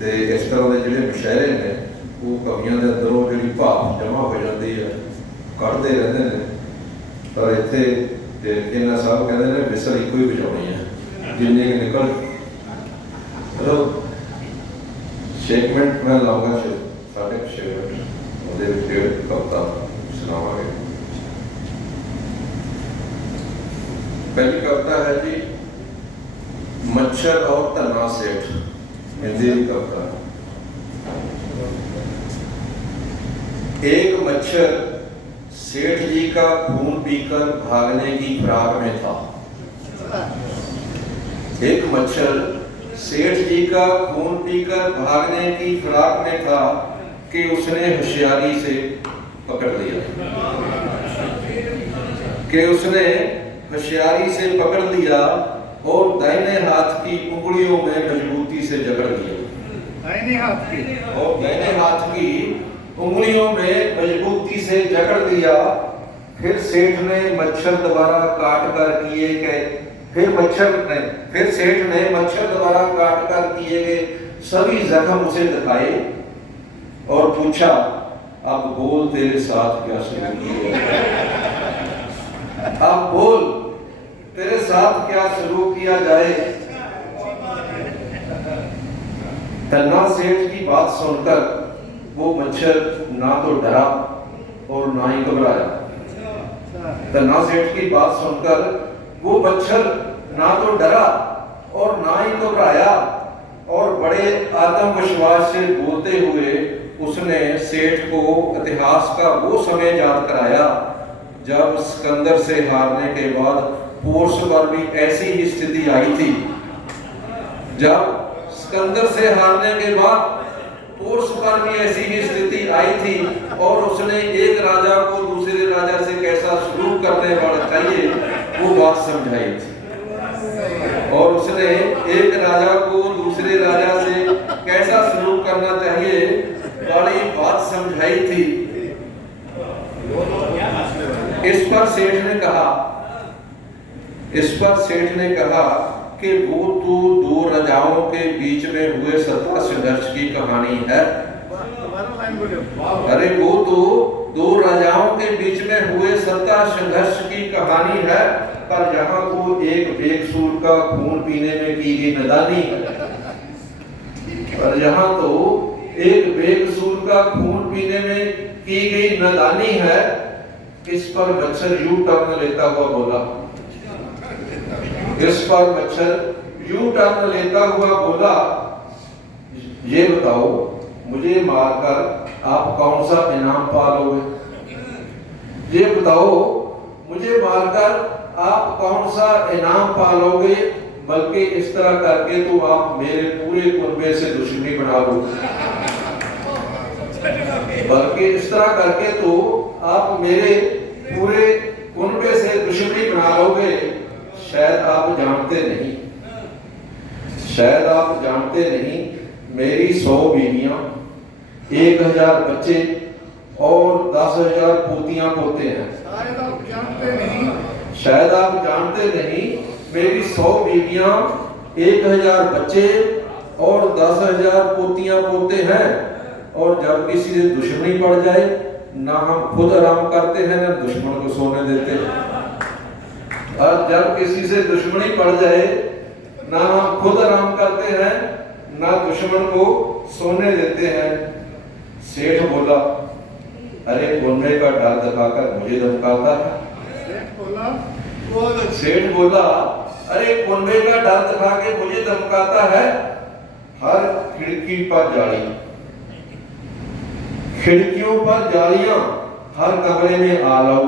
तो इस तरह के जोड़े मुशायरे ने वो कवियों के अंदरों जी भाव जमा हो जाती है, कढ़ते रहते हैं। पर इतने इन्ना साहब कहते हैं विसल एक ही बजानी है जिन्नी निकल। चलो 6 मिनट मैं लाऊंगा, 6.5 मिनट कविता सुनावांगे। पहली कविता है जी मच्छर और धन्ना सेठ, हिंदी की कविता। एक मच्छर सेठ जी का खून पीकर भागने की फिराक में था। एक मच्छर सेठ जी का खून पीकर भागने की फिराक में था कि उसने होशियारी से पकड़ लिया, और दाहिने हाथ की उंगलियों में मजबूती से जकड़ दिया। दाहिने हाथ की उंगलियों में मजबूती से जकड़ दिया। फिर सेठ ने मच्छर दोबारा काट कर किए गए सभी जख्म उसे दिखाए और पूछा, अब बोल तेरे साथ क्या शुरू किया? अब बोल तेरे साथ क्या शुरू किया जाए? धन्ना सेठ की बात सुनकर वो मच्छर ना तो डरा और ना ही घबराया। धन्ना सेठ की बात सुनकर वो मच्छर ना तो डरा और ना ही घबराया, और बड़े आत्मविश्वास से बोलते हुए उसने सेठ को इतिहास का वो समय याद कराया जब सिकंदर से हारने के बाद पोर्स पर भी ऐसी ही स्थिति आई थी। जब सिकंदर से हारने के बाद पोर्स पर भी ऐसी ही स्थिति आई थी, और उसने एक राजा को दूसरे राजा से कैसा सलूक करने वाला चाहिए वो बात समझाई थी। और उसने एक राजा को दूसरे राजा से कैसा सलूक करना चाहिए वाली बात समझाई थी। इस पर सेठ ने कहा कि वो तो दो राजाओं के बीच में हुए सत्ता संघर्ष की कहानी है। अरे वो तो दो राजाओं के बीच में हुए सत्ता संघर्ष की कहानी है, पर यहाँ तो एक बेकसूर का खून पीने में की गई नादानी है। इस पर मच्छर यू टर्न लेता हुआ बोला, ये बताओ मुझे मारकर आप कौन सा इनाम पालोगे? बल्कि इस तरह करके तो आप मेरे पूरे कुनबे से दुश्मनी बना लोगे। शायद आप जानते नहीं मेरी 100 बीवियां, 1000 बच्चे और 10,000 पोतियां पोते हैं। शायद आप जानते नहीं मेरी 100 बीवियां, 1000 बच्चे और 10,000 पोतियां पोते हैं। और जब किसी से दुश्मनी पड़ जाए, ना हम खुद आराम करते हैं ना दुश्मन को सोने देते हैं। और जब किसी से दुश्मनी पड़ जाए, ना हम खुद आराम करते हैं ना दुश्मन को सोने देते हैं। सेठ बोला, अरे कुनबे का डर दिखाकर मुझे धमकाता है। हर खिड़कियों पर जालियां, हर कमरे में आलाव।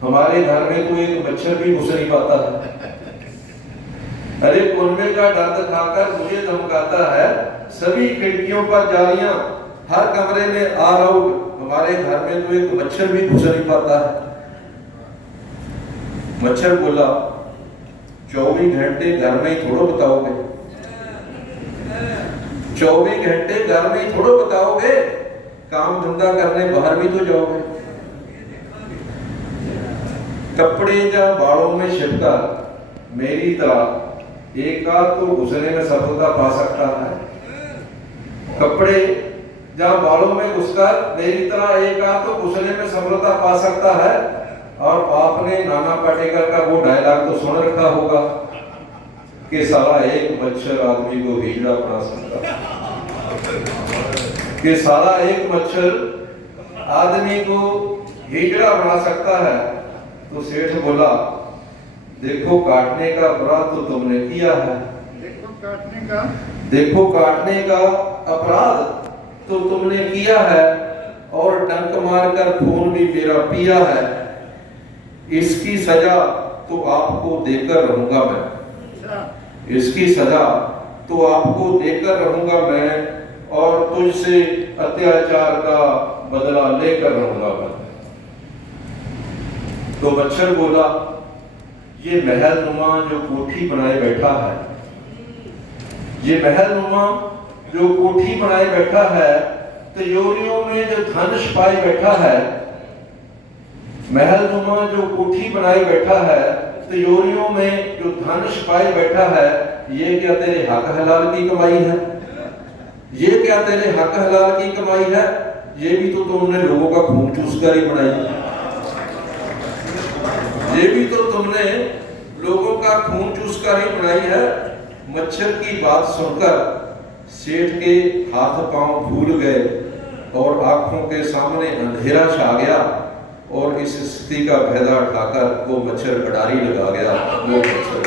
हमारे घर में तो एक मच्छर भी घुस नहीं पाता है। अरे कुनबे का डर दिखाकर मुझे धमकाता है, सभी खिड़कियों पर जालियां, हर कमरे में आलाव। हमारे घर में तो एक मच्छर भी घुस नहीं पाता है। मच्छर बोला, 24 घंटे घर में ही थोड़ो बताओगे, काम धंधा करने बाहर भी तो जाओगे। कपड़े या बालों में छिपकर मेरी तरह एक आध तो घुसने में सफलता पा सकता है। कपड़े या बालों में घुसकर मेरी तरह एक आध तो घुसने में सफलता पा सकता है। और आपने नाना पाटेकर का वो डायलॉग तो सुन रखा होगा कि साला एक मच्छर आदमी को हिजड़ा बना सकता है, कि साला एक मच्छर आदमी को हिजड़ा बना सकता है। तो सेठ बोला, देखो काटने का अपराध तो तुमने किया है, देखो काटने का अपराध तो तुमने किया है, और डंक मारकर खून भी मेरा पिया है। इसकी सजा तो आपको देकर रहूंगा मैं, इसकी सजा तो आपको देकर रहूंगा मैं, और तुझसे अत्याचार का बदला लेकर रहूंगा मैं। तो मच्छर बोला, ये महल नुमा जो कोठी बनाए बैठा है, ये महल नुमा जो कोठी बनाए बैठा है, तिजोरियों में जो धन छिपाए बैठा है, महल नुमा जो कोठी बनाए बैठा है, तिजोरियों में जो धन छिपाए बैठा है, ये क्या तेरे हक हलाल की कमाई है? ये क्या तेरे हक हलाल की कमाई है? ये भी तो तुमने लोगों का खून चूस कर ही बनाई, ये भी तो तुमने लोगों का खून चूस कर ही बनाई है। मच्छर की बात सुनकर सेठ के हाथ पांव फूल गए और आंखों के सामने अंधेरा छा गया, और इस स्थिति का फायदा उठाकर वो मच्छर कटारी लगा गया। वो मच्छर